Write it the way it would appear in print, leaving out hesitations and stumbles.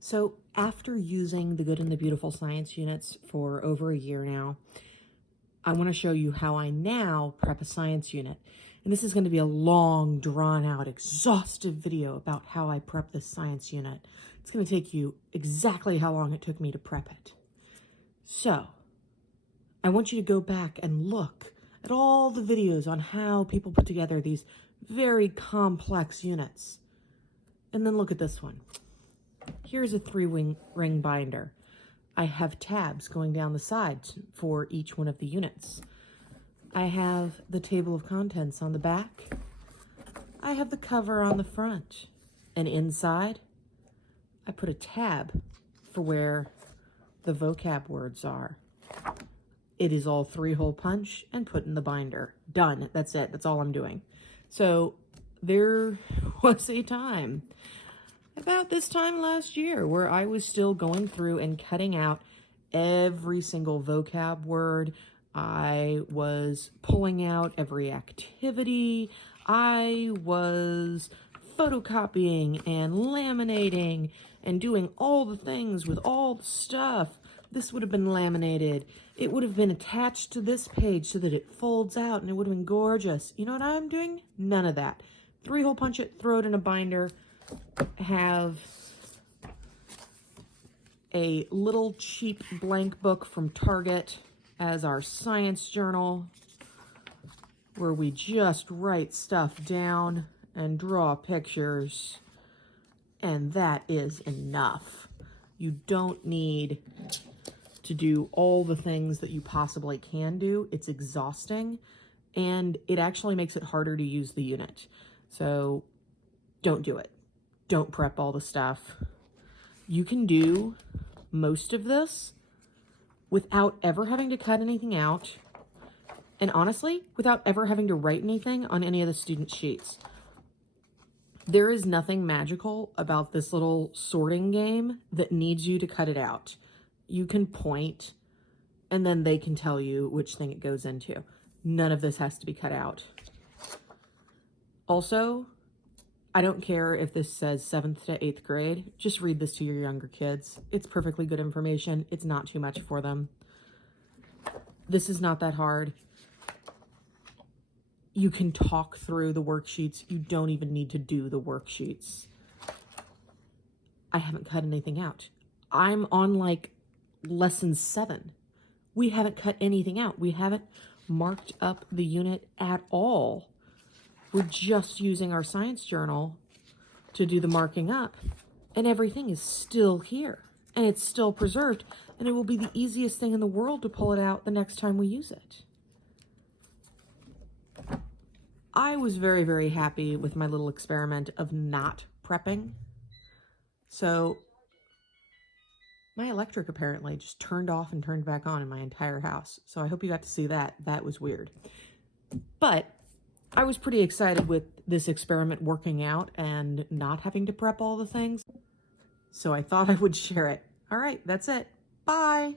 So after using the Good and the Beautiful science units for over a year now, I want to show you how I now prep a science unit. And this is going to be a long, drawn-out, exhaustive video about how I prep this science unit. It's going to take you exactly how long it took me to prep it. So, I want you to go back and look at all the videos on how people put together these very complex units. And then look at this one. Here's a 3-ring binder. I have tabs going down the sides for each one of the units. I have the table of contents on the back. I have the cover on the front. And inside, I put a tab for where the vocab words are. It is all 3-hole punch and put in the binder. Done. That's it. That's all I'm doing. So there was a time about this time last year where I was still going through and cutting out every single vocab word. I was pulling out every activity. I was photocopying and laminating and doing all the things with all the stuff. This would have been laminated. It would have been attached to this page so that it folds out and it would have been gorgeous. You know what I'm doing? None of that. 3-hole punch it, throw it in a binder, have a little cheap blank book from Target as our science journal, where we just write stuff down and draw pictures, and that is enough. You don't need to do all the things that you possibly can do. It's exhausting, and it actually makes it harder to use the unit. So don't do it. Don't prep all the stuff. You can do most of this without ever having to cut anything out, and honestly, without ever having to write anything on any of the student sheets. There is nothing magical about this little sorting game that needs you to cut it out. You can point, and then they can tell you which thing it goes into. None of this has to be cut out. Also, I don't care if this says 7th to 8th grade. Just read this to your younger kids. It's perfectly good information. It's not too much for them. This is not that hard. You can talk through the worksheets. You don't even need to do the worksheets. I haven't cut anything out. I'm on like lesson 7. We haven't cut anything out. We haven't marked up the unit at all. We're just using our science journal to do the marking up, and everything is still here, and it's still preserved, and it will be the easiest thing in the world to pull it out the next time we use it. I was very, very happy with my little experiment of not prepping. So my electric apparently just turned off and turned back on in my entire house. So I hope you got to see that. That was weird. But I was pretty excited with this experiment working out and not having to prep all the things. So I thought I would share it. All right, that's it. Bye.